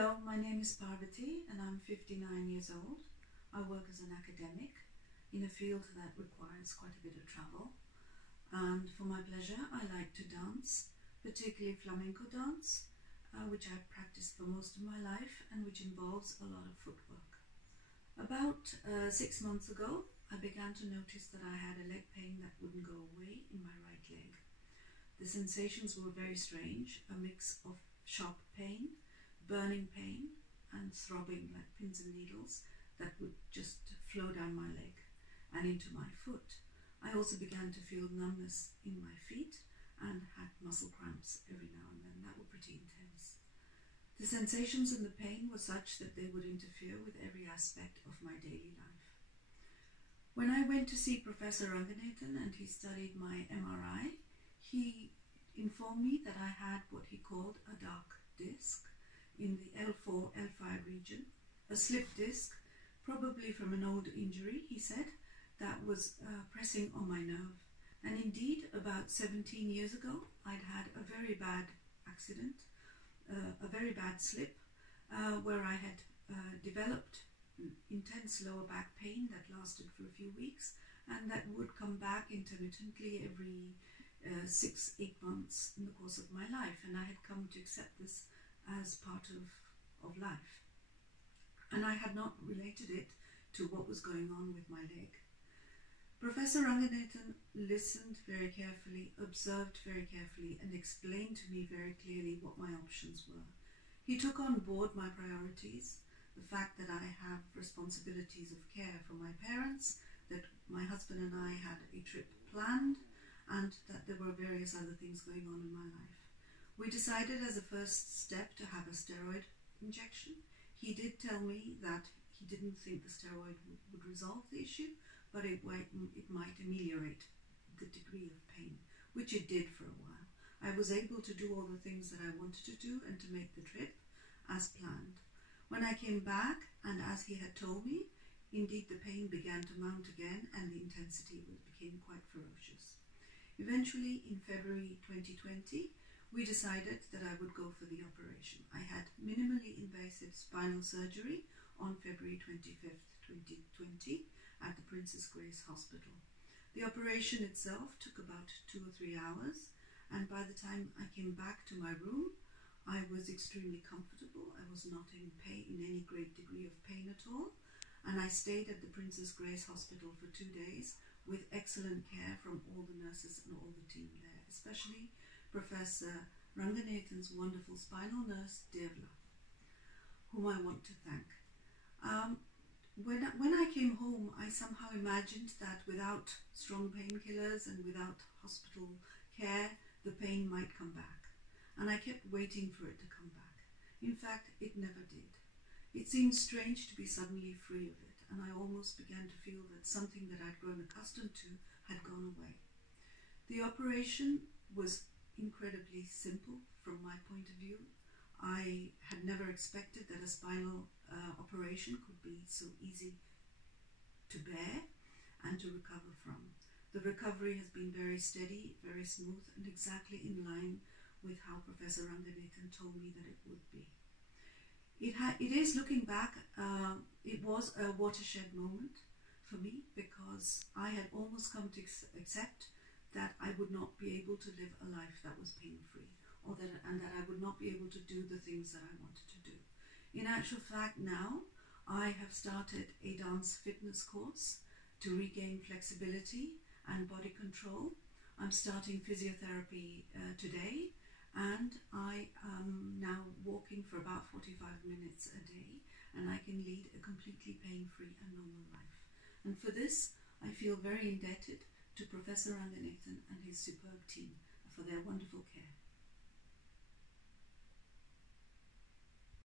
Hello, my name is Parvati and I'm 59 years old. I work as an academic in a field that requires quite a bit of travel. And for my pleasure, I like to dance, particularly flamenco dance, which I've practiced for most of my life and which involves a lot of footwork. About 6 months ago, I began to notice that I had a leg pain that wouldn't go away in my right leg. The sensations were very strange, a mix of sharp pain, burning pain, and throbbing like pins and needles that would just flow down my leg and into my foot. I also began to feel numbness in my feet and had muscle cramps every now and then. That were pretty intense. The sensations and the pain were such that they would interfere with every aspect of my daily life. When I went to see Professor Ranganathan and he studied my MRI, he informed me that I had what he called a dark disc in the L4, L5 region, a slip disc, probably from an old injury, he said, that was pressing on my nerve. And indeed, about 17 years ago, I'd had a very bad accident, a very bad slip, where I had developed intense lower back pain that lasted for a few weeks and that would come back intermittently every 6-8 months in the course of my life, and I had come to accept this as part of life. And I had not related it to what was going on with my leg. Professor Ranganathan listened very carefully, observed very carefully, and explained to me very clearly what my options were. He took on board my priorities, the fact that I have responsibilities of care for my parents, that my husband and I had a trip planned, and that there were various other things going on in my life. We decided as a first step to have a steroid injection. He did tell me that he didn't think the steroid would resolve the issue, but it might ameliorate the degree of pain, which it did for a while. I was able to do all the things that I wanted to do and to make the trip as planned. When I came back, and as he had told me, indeed the pain began to mount again and the intensity became quite ferocious. Eventually, in February 2020, we decided that I would go for the operation. I had minimally invasive spinal surgery on February 25th, 2020 at the Princess Grace Hospital. The operation itself took about 2 or 3 hours, and by the time I came back to my room, I was extremely comfortable. I was not in pain, in any great degree of pain at all, and I stayed at the Princess Grace Hospital for 2 days with excellent care from all the nurses and all the team there, especially Professor Ranganathan's wonderful spinal nurse, Devla, whom I want to thank. When I came home, I somehow imagined that without strong painkillers and without hospital care, the pain might come back. And I kept waiting for it to come back. In fact, it never did. It seemed strange to be suddenly free of it, and I almost began to feel that something that I'd grown accustomed to had gone away. The operation was incredibly simple from my point of view. I had never expected that a spinal operation could be so easy to bear and to recover from. The recovery has been very steady, very smooth, and exactly in line with how Professor Ranganathan told me that it would be. It is, looking back, it was a watershed moment for me, because I had almost come to accept that I would not be able to live a life that was pain-free, and that I would not be able to do the things that I wanted to do. In actual fact, now I have started a dance fitness course to regain flexibility and body control. I'm starting physiotherapy today, and I am now walking for about 45 minutes a day, and I can lead a completely pain-free and normal life. And for this, I feel very indebted to Professor Ranganathan and his superb team for their wonderful care.